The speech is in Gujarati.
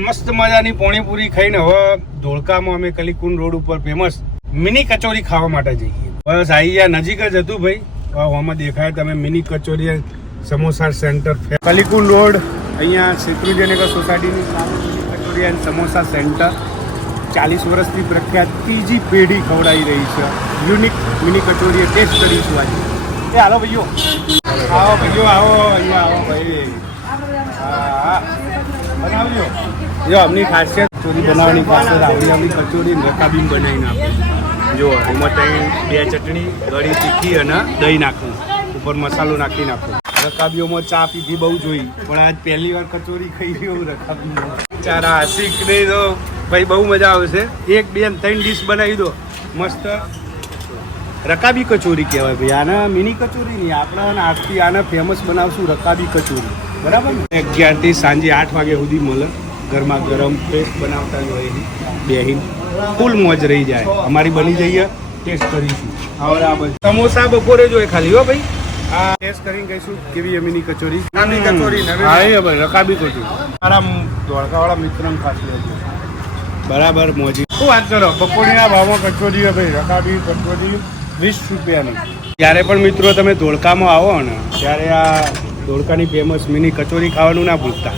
મસ્ત મજાની પોણીપુરી ખાઈને હવે ધોળકામાં અમે કલીકુંડ રોડ ઉપર ફેમસ મિની કચોરી ખાવા માટે જઈએ. બસ ગયા નજીક જ હતું ભાઈ. આમાં દેખાય તમે mini kachori samosa centre Kalikund road, અહીંયા શેત્રુજનગર સોસાયટીની mini kachori and samosa centre. ચાલીસ વર્ષથી પ્રખ્યાત ત્રીજી પેઢી ખવડાવી રહી છે. યુનિક મિની કચોરી ટેસ્ટ કરીશું આજે. એ હાલો ભાઈઓ. આવો ભાઈઓ, આવો, અહીંયા આવો ભાઈ. હા. બનાવજો. જો આમની ખાસિયત ચોરી બનાવવાની ખાસિયત આવડી આવડી કચોરી ને રકાબીન બનાવીને આપે જો, એમાં ત્યાં બે ચટણી ગળી તીખી અને દહીં નાખું ઉપર મસાલો નાખી નાખું. રકાબીઓમાં ચા પીધી બહુ જોઈ, પણ આજ પહેલી વાર કચોરી ખાઈ એવું રકાબીમાં ચારા આશિક નહીં તો ભાઈ બહુ મજા આવશે. એક, બે ત્રણ ડીશ બનાવી દો. મસ્ત. રકાબી કચોરી કહેવાય ભાઈ. આને મિની કચોરી નહીં, આપણે આજથી આને ફેમસ બનાવશું રકાબી કચોરી. બરાબર ને? અગિયારથી સાંજે આઠ વાગ્યા સુધી મળે. ગરમા ગરમ પેસ્ટ બનાવતા જ હોય બેહીન. ફૂલ મોજ રહી જાય. અમારી બની જઈએ. ટેસ્ટ કરીશું. હવે આ બધું. સમોસા બપોરે જોઈએ ખાલી હો ભાઈ. આ ટેસ્ટ કરીને કહીશું કેવી અમીની કચોરી. રકાબી કચોરી, હા ભાઈ રકાબી કચોરી. મારા ધોળકાવાળા મિત્રને ખાસ લેજો. બરાબર મોજી. શું વાત કરો? બપોરીના ભાવમાં કચોરી ભાઈ રકાબી કચોરી વીસ રૂપિયાની. જ્યારે પણ મિત્રો તમે ધોળકામાં આવો ને ત્યારે આ ધોળકાની ફેમસ મિની કચોરી ખાવાનું ના ભૂલતા.